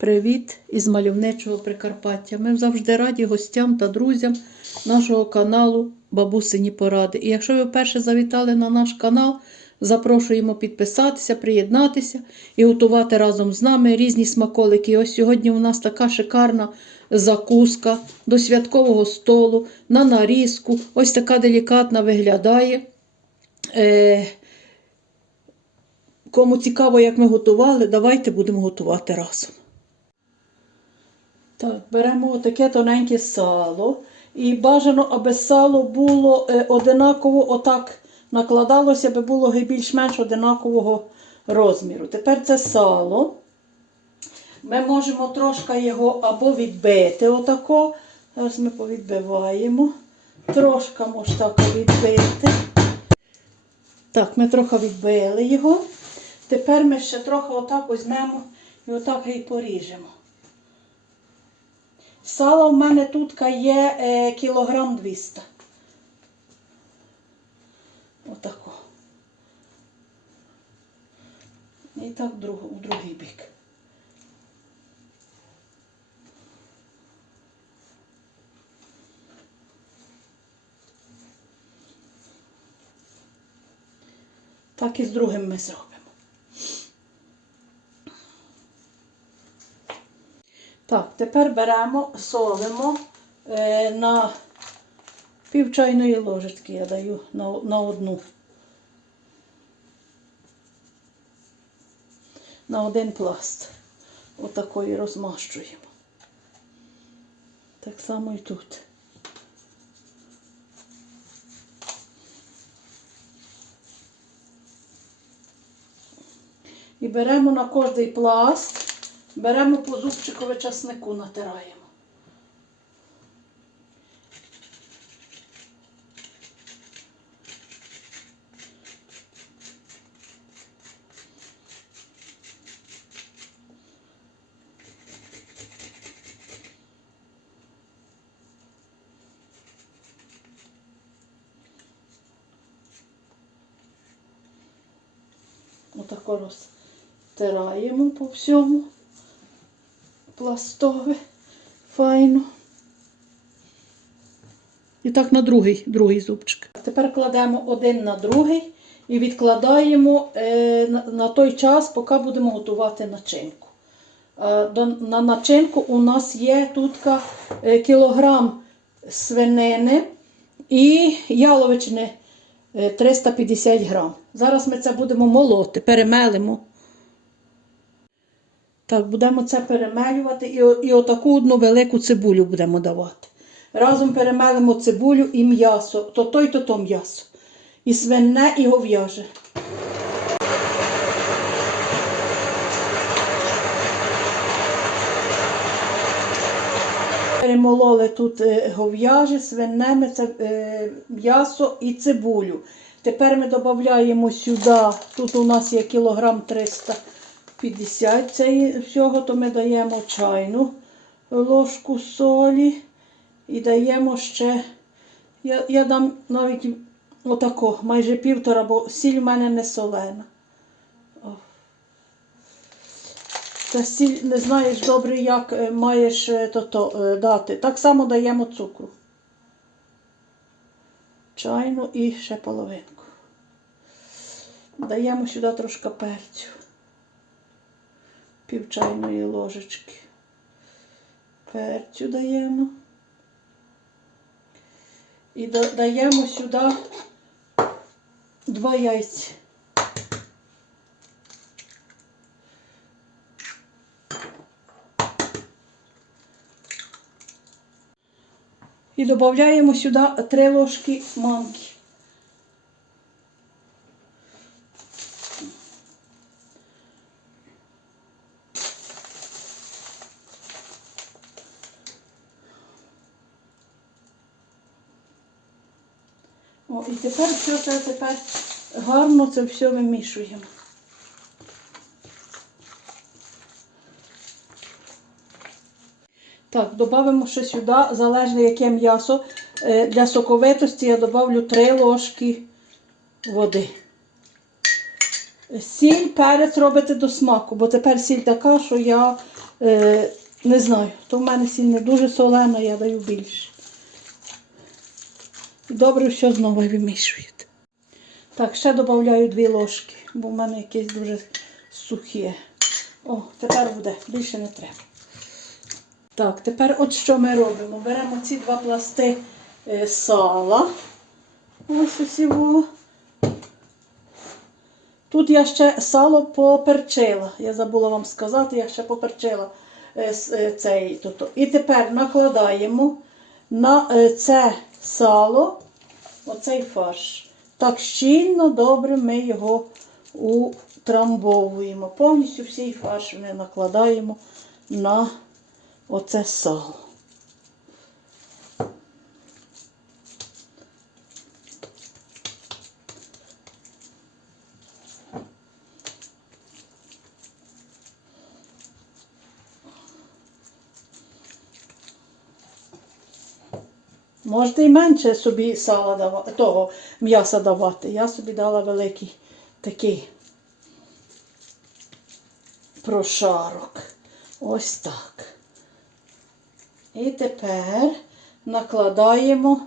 Привіт із мальовничого Прикарпаття. Ми завжди раді гостям та друзям нашого каналу Бабусині Поради. І якщо ви вперше завітали на наш канал, запрошуємо підписатися, приєднатися і готувати разом з нами різні смаколики. І ось сьогодні у нас така шикарна закуска до святкового столу, на нарізку. Ось така делікатна виглядає. Е, Кому цікаво, як ми готували, давайте будемо готувати разом. Так, беремо таке тоненьке сало. І бажано, аби сало було е, одинаково отак накладалося, аби було більш-менш одинакового розміру. Тепер це сало. Ми можемо трошки його або відбити отако. Зараз ми повідбиваємо. Трошки може так відбити. Так, ми трохи відбили його. Тепер ми ще трохи отак візьмемо і отак і поріжемо. Сала в мене тут є е, кілограм 200. Отако. І так в, друг, у другий бік. Так і з другим ми зробимо. Так, тепер беремо, солимо е, на пів чайної ложечки я даю на, на одну. На один пласт. Отакої розмащуємо. Так само і тут. І беремо на кожний пласт, беремо по зубчикові часнику, натираємо. Отако розтираємо по всьому пластове, файно. І так на другий, другий зубчик. Тепер кладемо один на другий і відкладаємо е, на, той час, поки будемо готувати начинку. Е, на начинку у нас є тут е, кілограм свинини і яловичини е, 350 грам. Зараз ми це будемо молоти, перемелимо. Так, будемо це перемелювати і, і отаку одну велику цибулю будемо давати. Разом перемелимо цибулю і м'ясо, то то й то то м'ясо. І свине, і гов'яже. Перемололи тут е, гов'яже, свине, е, м'ясо і цибулю. Тепер ми додаємо сюди, тут у нас є кілограм 350 цієї всього, то ми даємо чайну ложку солі і даємо ще, я, я дам навіть отако, майже півтора, бо сіль в мене не солена. Та сіль не знаєш добре, як е, маєш е, то-то, е, дати. Так само даємо цукру. Чайну і ще половинку. Даємо сюди трошки перцю. Пів чайної ложечки. Перцю даємо. І да- даємо сюди два яйця. І додаємо сюди три ложки манки. О, і тепер все це тепер гарно це все вимішуємо. Так, додамо ще сюди, залежно яке м'ясо. Е, Для соковитості я додавлю 3 ложки води. Сіль, перець робите до смаку, бо тепер сіль така, що я Е, не знаю, то в мене сіль не дуже солена, я даю більше. Добре все знову вимішуєте. Так, ще додаю дві ложки, бо в мене якесь дуже сухе. О, тепер буде, більше не треба. Так, тепер от що ми робимо. Беремо ці два пласти е, сала. Ось усього. Тут я ще сало поперчила. Я забула вам сказати, я ще поперчила е, е, цей. Тобто. І тепер накладаємо на е, це сало оцей фарш. Так щільно, добре ми його утрамбовуємо. Повністю всій фарш ми накладаємо на оце сало. Можете і менше собі сала давати, того м'яса давати. Я собі дала великий такий прошарок. Ось так. І тепер накладаємо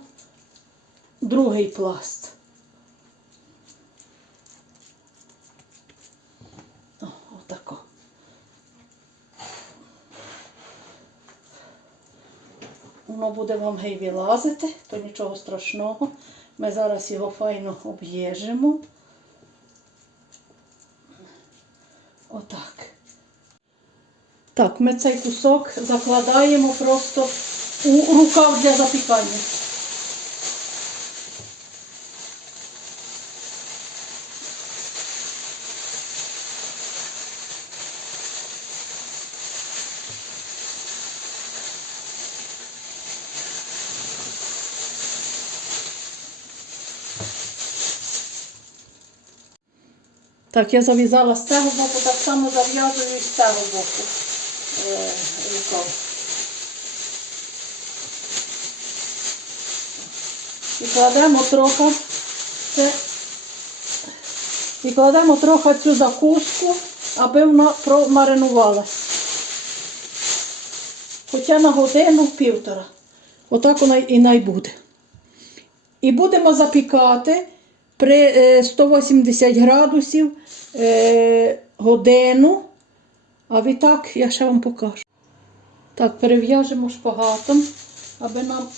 другий пласт. О, отако. Воно буде вам гей вилазити, то нічого страшного. Ми зараз його файно об'єжимо. Отак. Так, ми цей кусок закладаємо просто у рукав для запікання. Так, я зав'язала з цього боку, так само зав'язую і з цього боку е. І кладемо трохи це, і кладемо трохи цю закуску, аби вона промаринувалась. Хоча на годину півтора. Отак вона і найбуде. І будемо запікати при е, 180 градусів е, годину. А відтак я ще вам покажу. Так, перев'яжемо шпагатом, аби нам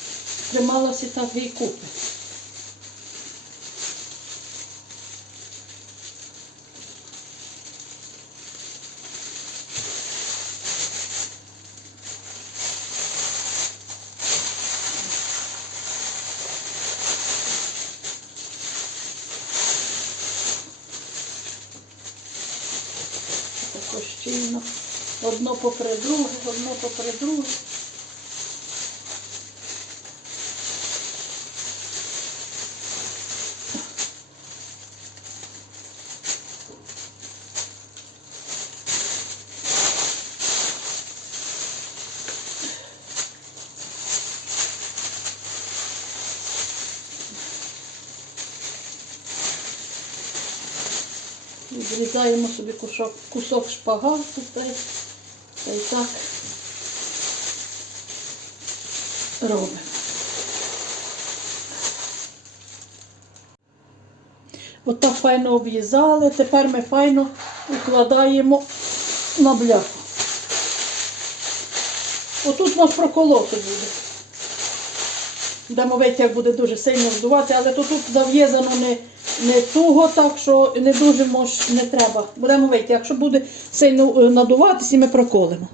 трималося так купи. Тако щільно. Одно попри друге, одно попри друге. Відрізаємо собі кусок, кусок шпагату та й так робимо. Отак файно обв'язали. Тепер ми файно укладаємо на бляху. Отут може проколоти буде. Дамо вийти, як буде дуже сильно вдувати, але то тут зав'язано не, не туго, так що не дуже мож, не треба. Будемо вийти, якщо буде сильно е, надуватися, ми проколимо.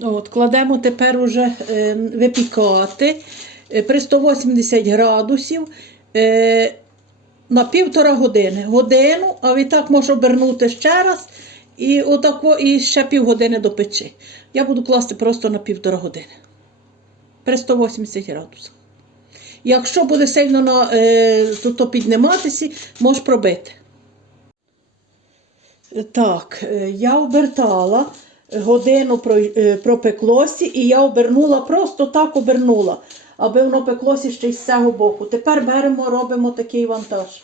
От, кладемо тепер уже е, випікати е, при 180 градусів на півтора години. Годину, а відтак можу обернути ще раз і, отако, і ще півгодини до печі. Я буду класти просто на півтора години при 180 градусах. Якщо буде сильно на, е, то, то підніматися, можеш пробити. Так, е, я обертала, годину е, пропеклося, і я обернула, просто так обернула, аби воно пеклося ще й з цього боку. Тепер беремо, робимо такий вантаж.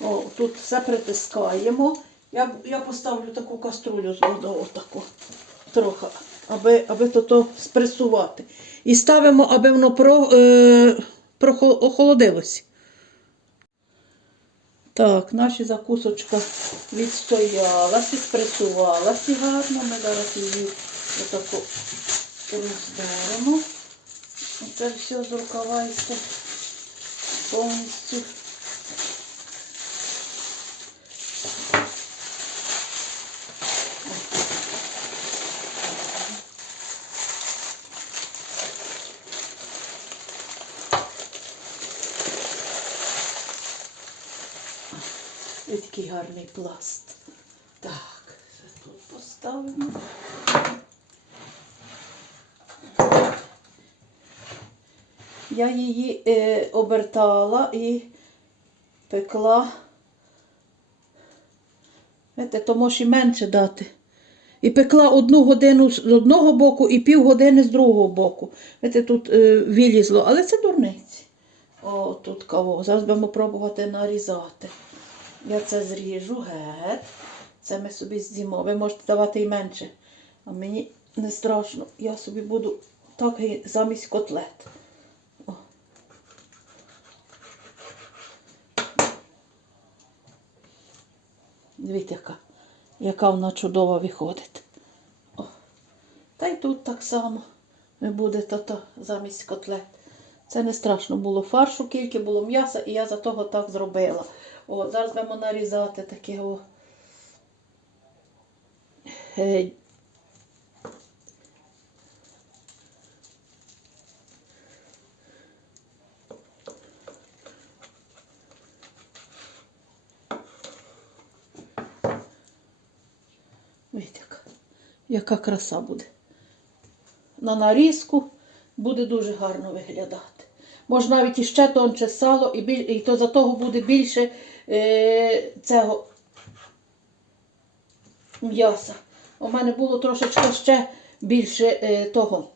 О, тут все притискаємо. Я, я поставлю таку каструлю з водою, отаку. трохи, аби, аби то, то спресувати. І ставимо, аби воно про, е, охолодилося. Так, наша закусочка відстоялася, спресувалася гарно. Ми зараз її отако роздеремо. Це все з рукава повністю. І такий гарний пласт. Так, тут поставимо. Я її е, обертала і пекла. Знаєте, то може і менше дати. І пекла одну годину з одного боку і пів години з другого боку. Знаєте, тут е, вилізло, але це дурниці. О, тут кого. Зараз будемо пробувати нарізати. Я це зріжу геть. Це ми собі з'їмо. Ви можете давати і менше. А мені не страшно. Я собі буду так замість котлет. Дивіться, яка, яка вона чудова виходить. О. Та й тут так само не буде то замість котлет. Це не страшно було фаршу, кільки було м'яса, і я за того так зробила. О, зараз будемо нарізати таке. О. Видите, яка краса буде. На нарізку буде дуже гарно виглядати. Можна навіть іще тонче сало, і, біль, і то за того буде більше е, цього м'яса. У мене було трошечки ще більше е, того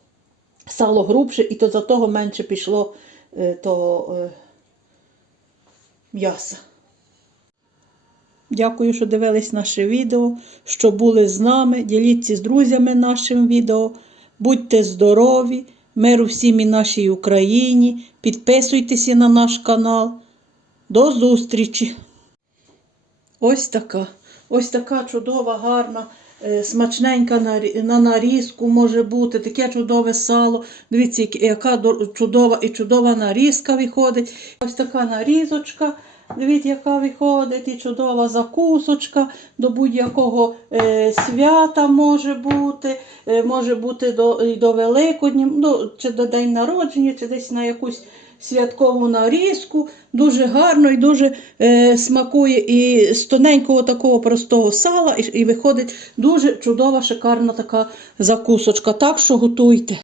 сало грубше, і то за того менше пішло е, того е, м'яса. Дякую, що дивились наше відео, що були з нами. Діліться з друзями нашим відео. Будьте здорові, миру всім і нашій Україні. Підписуйтеся на наш канал. До зустрічі! Ось така. Ось така чудова, гарна, е, смачненька на нарізку може бути, таке чудове сало. Дивіться, яка чудова і чудова нарізка виходить. Ось така нарізочка. Дивіться, яка виходить, і чудова закусочка до будь-якого е, свята може бути, е, може бути до, і до Великодня, ну, чи до День народження, чи десь на якусь святкову нарізку. Дуже гарно і дуже е, смакує і з тоненького такого простого сала, і, і виходить дуже чудова, шикарна така закусочка. Так що готуйте.